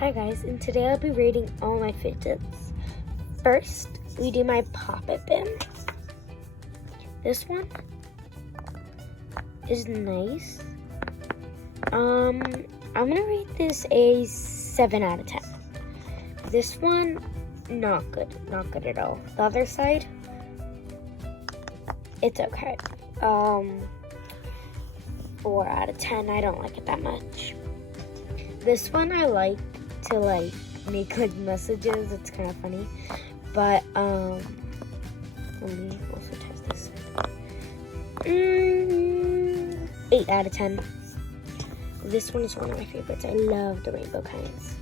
Hi guys, and today I'll be rating all my fidgets. First, we do my Pop-It bin. This one is nice. I'm gonna rate this a 7 out of 10. This one, not good at all. The other side, it's okay. 4 out of 10, I don't like it that much. This one I like to make messages, it's kind of funny. But let me also test this. 8 out of 10. This one is one of my favorites. I love the rainbow kinds.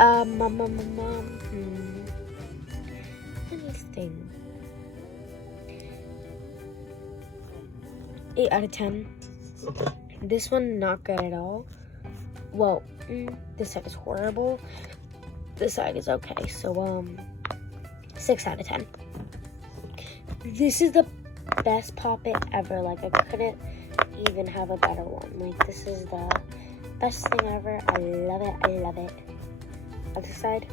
Let me think. 8 out of 10. This one, not good at all. Well, this side is horrible. This side is okay. So, 6 out of 10. This is the best Pop-It ever. Like, I couldn't even have a better one. Like, this is the best thing ever. I love it. I love it. Other side,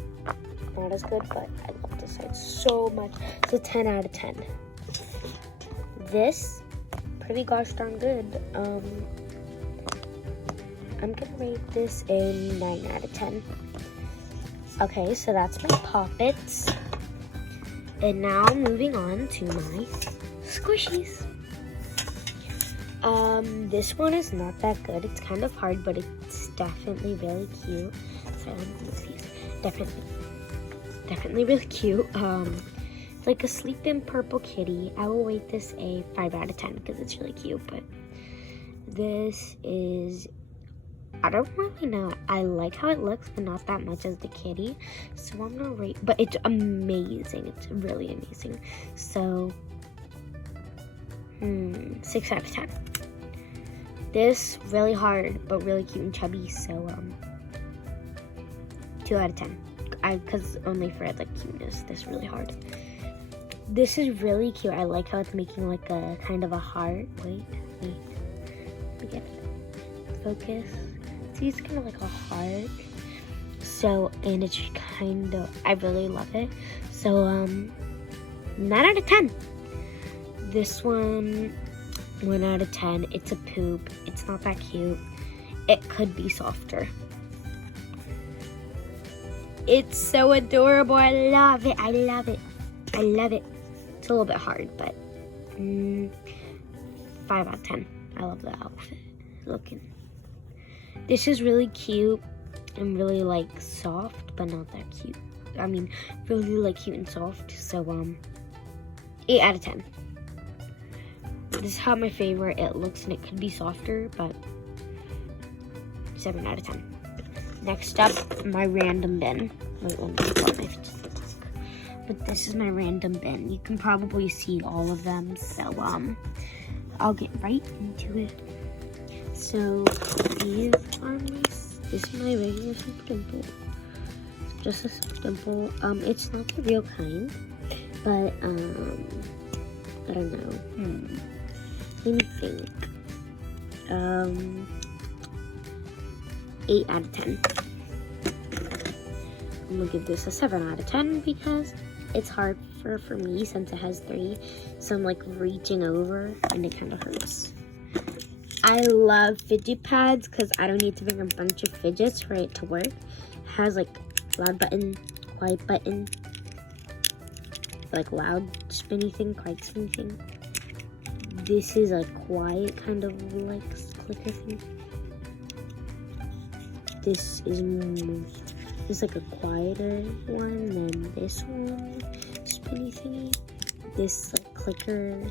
not as good, but I love this side so much. It's a 10 out of 10. This, pretty gosh darn good. I'm gonna rate this a 9 out of 10. Okay, so that's my Pop-Its. And now moving on to my squishies. This one is not that good. It's kind of hard, but it's definitely really cute. Sorry, let me see. Definitely really cute. Like a sleeping purple kitty. I will rate this a 5 out of 10 because it's really cute. But this is, I don't really know. I like how it looks, but not that much as the kitty. So I'm gonna rate, but it's amazing. It's really amazing. So, 6 out of 10. This, really hard, but really cute and chubby. So, 2 out of 10. Because only for like cuteness. This really hard. This is really cute. I like how it's making like a kind of a heart. Wait. Let me get it. Focus. See, it's kind of like a heart. So, and it's kind of, I really love it. So, 9 out of 10. This one, 1 out of 10. It's a poop. It's not that cute. It could be softer. It's so adorable. I love it. I love it. I love it. It's a little bit hard, but 5 out of 10. I love the outfit. Looking. This is really cute and really like soft, but not that cute. I mean, really like cute and soft. So 8 out of 10. This is how my favorite it looks, and it could be softer, but 7 out of 10. Next up, my random bin. Wait, let me pull my But this is my random bin. You can probably see all of them, so I'll get right into it. So these are this is my regular Super Dimple. It's just a Super Dimple. It's not the real kind, but I don't know. Let me think. 8 out of 10. I'm gonna give this a 7 out of 10 because it's hard for me since it has 3. So I'm like reaching over and it kind of hurts. I love fidget pads because I don't need to bring a bunch of fidgets for it to work. It has like loud button, quiet button, like loud spinny thing, quiet spinny thing. This is a quiet kind of like clicker thing. This is like a quieter one than this one, spinny thingy. This like clicker,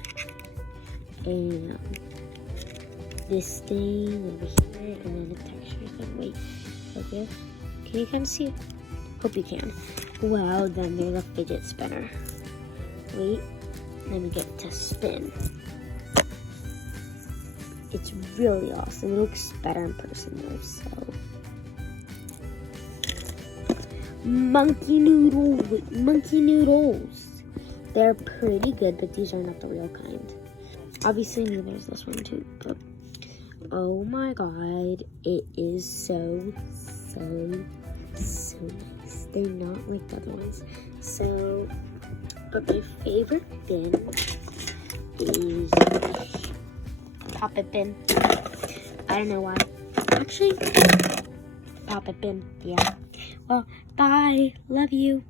and this thing over here, and then the texture thing. Wait, focus. Can you kind of see it? Hope you can. Wow, then there's a fidget spinner. Wait, let me get it to spin. It's really awesome. It looks better in person though, so. Monkey noodles. They're pretty good, but these are not the real kind. Obviously, neither is this one too. But Oh my god, it is so nice. They're not like the other ones. So, but my favorite bin is Pop-It bin. I don't know why. Actually, Pop-It bin, yeah. Well, bye. Love you.